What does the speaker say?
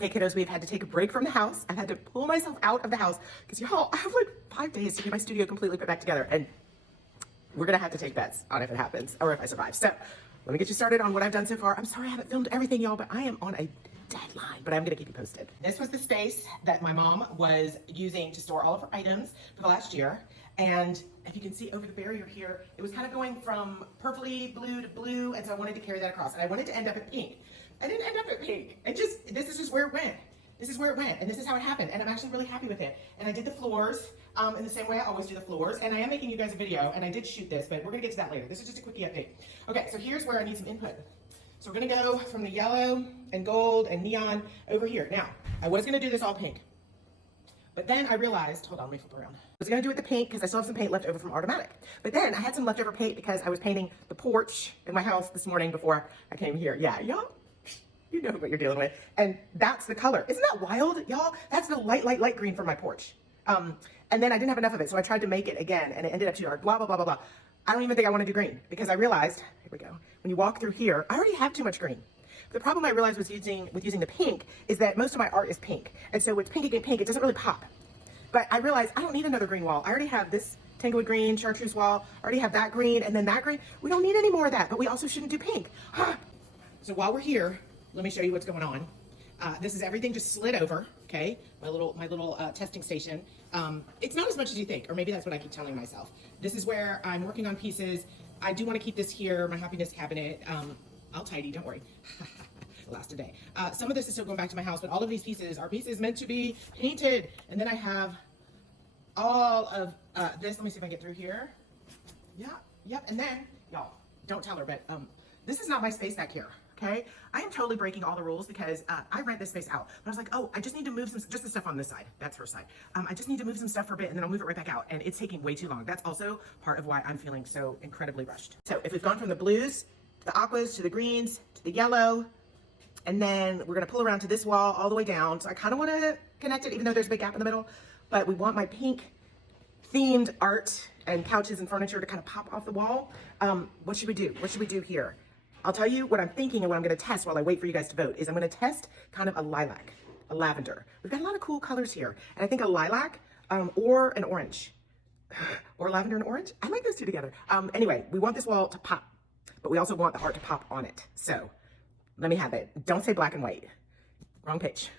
Okay, kiddos, we've had to take a break from the house. I've had to pull myself out of the house because y'all, I have like 5 days to get my studio completely put back together, and we're gonna have to take bets on if it happens or if I survive. So let me get you started on what I've done so far. I'm sorry I haven't filmed everything, y'all, but I am on a deadline, but I'm gonna keep you posted. This was the space that my mom was using to store all of her items for the last year. And if you can see over the barrier here, it was kind of going from purpley blue to blue, and so I wanted to carry that across. And I wanted to end up at pink. I didn't end up at pink. This is just where it went. This is where it went, and this is how it happened, and I'm actually really happy with it. And I did the floors in the same way I always do the floors, and I am making you guys a video, and I did shoot this, but we're gonna get to that later. This is just a quickie update. Okay, so here's where I need some input. So we're gonna go from the yellow and gold and neon over here. Now, I was gonna do this all pink, but then I realized, hold on, let me flip around. I was gonna do it the pink because I still have some paint left over from Automatic. But then I had some leftover paint because I was painting the porch in my house this morning before I came here. Yeah, y'all, you know what you're dealing with. And that's the color. Isn't that wild, y'all? That's the light green from my porch. And then I didn't have enough of it, so I tried to make it again, and it ended up too dark, blah, blah, blah, blah, blah. I don't even think I want to do green because I realized, here we go, when you walk through here, I already have too much green. The problem I realized with using the pink is that most of my art is pink. And so with pink against pink, it doesn't really pop. But I realized I don't need another green wall. I already have this Tanglewood green, chartreuse wall, I already have that green, and then that green. We don't need any more of that, but we also shouldn't do pink. So while we're here, let me show you what's going on. This is everything just slid over, okay? My little testing station. It's not as much as you think, or maybe that's what I keep telling myself. This is where I'm working on pieces. I do want to keep this here, my happiness cabinet. I'll tidy, don't worry. Last a day. Some of this is still going back to my house, but all of these pieces are pieces meant to be painted. And then I have all of this. Let me see if I can get through here. Yeah, yep. And then, y'all, don't tell her, but this is not my space back here. Okay, I am totally breaking all the rules because I rent this space out. But I was like, oh, I just need to move just the stuff on this side. That's her side. I just need to move some stuff for a bit and then I'll move it right back out. And it's taking way too long. That's also part of why I'm feeling so incredibly rushed. So if we've gone from the blues to the aquas to the greens to the yellow, and then we're gonna pull around to this wall all the way down. So I kind of want to connect it even though there's a big gap in the middle, but we want my pink themed art and couches and furniture to kind of pop off the wall. What should we do? What should we do here? I'll tell you what I'm thinking and what I'm going to test while I wait for you guys to vote is I'm going to test kind of a lilac, a lavender. We've got a lot of cool colors here. And I think a lilac or an orange or lavender and orange. I like those two together. Anyway, we want this wall to pop, but we also want the art to pop on it. So let me have it. Don't say black and white. Wrong page.